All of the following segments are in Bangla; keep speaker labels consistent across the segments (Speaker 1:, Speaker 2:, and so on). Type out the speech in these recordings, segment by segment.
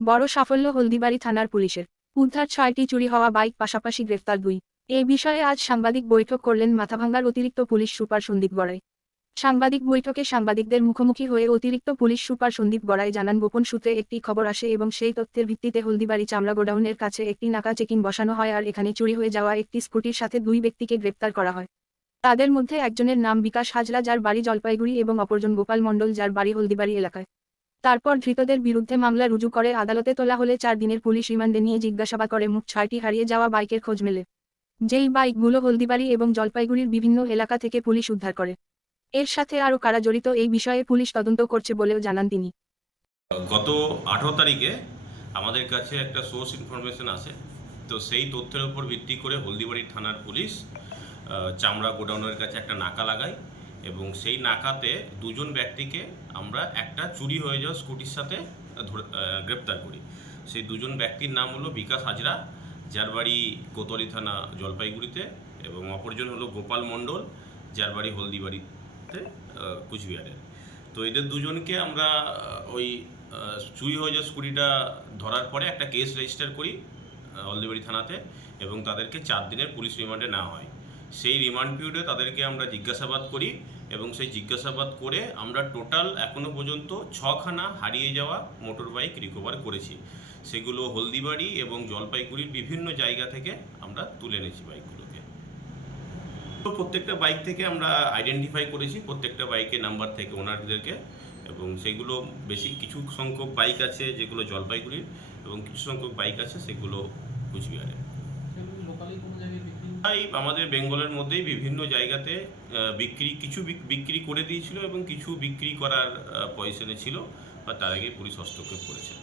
Speaker 1: বড় সাফল্য হলদিবাড়ি থানার পুলিশের। উদ্ধার ছয়টি চুরি হওয়া বাইক, পাশাপাশি গ্রেফতার দুই। এই বিষয়ে আজ সাংবাদিক বৈঠক করলেন মাথাভাঙ্গার অতিরিক্ত পুলিশ সুপার সন্দীপ গড়াই। সাংবাদিক বৈঠকে সাংবাদিকদের মুখোমুখি হয়ে অতিরিক্ত পুলিশ সুপার সন্দীপ গড়াই জানান, গোপন সূত্রে একটি খবর আসে এবং সেই তথ্যের ভিত্তিতে হলদিবাড়ি চামড়া গোডাউনের কাছে একটি নাকা চেকিং বসানো হয় আর এখানে চুরি হয়ে যাওয়া একটি স্কুটির সাথে দুই ব্যক্তিকে গ্রেপ্তার করা হয়। তাদের মধ্যে একজনের নাম বিকাশ হাজরা, যার বাড়ি জলপাইগুড়ি, এবং অপরজন গোপাল মণ্ডল, যার বাড়ি হলদিবাড়ি এলাকায়। তারপর ধৃতদের বিরুদ্ধে মামলা রুজু করে আদালতে তোলা হলে চার দিনের পুলিশ রিমান্ডে নিয়ে জিজ্ঞাসাবাদ করে মুখ ছয়টি হারিয়ে যাওয়া বাইকের খোঁজ মেলে। যেই বাইকগুলো হলদিবাড়ি এবং জলপাইগুড়ির বিভিন্ন এলাকা থেকে পুলিশ উদ্ধার করে। এর সাথে আরও কারা জড়িত এই বিষয়ে পুলিশ তদন্ত করছে বলেও জানান তিনি।
Speaker 2: গত আঠারো তারিখে আমাদের কাছে একটা সোর্স ইনফরমেশন আসে তো সেই তথ্যের উপর ভিত্তি করে হলদিবাড়ি থানার পুলিশ চামড়া গোডাউনের কাছে একটা নাকা লাগায়। এবং সেই নাকাতে দুজন ব্যক্তিকে আমরা একটা চুরি হয়ে যাওয়া স্কুটির সাথে গ্রেপ্তার করি। সেই দুজন ব্যক্তির নাম হলো বিকাশ হাজরা যার বাড়ি কোতোয়ালি থানা জলপাইগুড়িতে এবং অপরজন হলো গোপাল মণ্ডল যার বাড়ি হলদিবাড়িতে আহ, কুচবিহারে। তো এদের দুজনকে আমরা ওই চুরি হয়ে যাওয়া স্কুটিটা ধরার পরে একটা কেস রেজিস্টার করি হলদিবাড়ি থানাতে এবং তাদেরকে চার দিনের পুলিশ রিমান্ডে নেওয়া হয়। সেই রিমান্ড পিরিয়ডে তাদেরকে আমরা জিজ্ঞাসাবাদ করি এবং সেই জিজ্ঞাসাবাদ করে আমরা টোটাল এখনও পর্যন্ত ছখানা হারিয়ে যাওয়া মোটর বাইক রিকভার করেছি। সেগুলো হলদিবাড়ি এবং জলপাইগুড়ির বিভিন্ন জায়গা থেকে আমরা তুলে এনেছি বাইকগুলোকে প্রত্যেকটা বাইক থেকে আমরা আইডেন্টিফাই করেছি, প্রত্যেকটা বাইকের নাম্বার থেকে ওনারদেরকে এবং সেগুলো বেশি, কিছু সংখ্যক বাইক আছে যেগুলো জলপাইগুড়ির এবং কিছু সংখ্যক বাইক আছে সেগুলো কুচবিহারের। তাই আমাদের বেঙ্গলের মধ্যেই বিভিন্ন জায়গাতে বিক্রি কিছু বিক্রি করে দিয়েছিল এবং কিছু বিক্রি করার পয়সনে ছিল বা তার আগে পুলিশ হস্তক্ষেপ করেছে।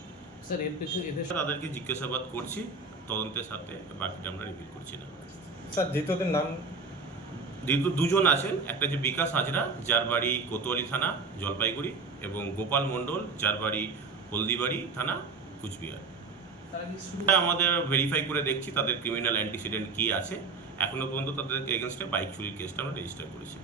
Speaker 3: স্যার এর পেছনে এদের
Speaker 2: তাদেরকে জিজ্ঞাসাবাদ করছি তদন্তের সাথে বাকিটা আমরা রিভিল করছি না।
Speaker 4: স্যার ধৃতদের নাম?
Speaker 2: দ্বিতীয় দুজন আছেন একটা যে বিকাশ হাজরা যার বাড়ি কোতোয়ালি থানা জলপাইগুড়ি এবং গোপাল মণ্ডল যার বাড়ি হলদিবাড়ি থানা কুচবিহার। আমাদের ভেরিফাই করে দেখছি তাদের ক্রিমিনাল অ্যান্টিসিডেন্ট কী আছে। এখনও পর্যন্ত তাদের এগেনস্টে বাইক চুরির কেসটা আমরা রেজিস্টার করেছি।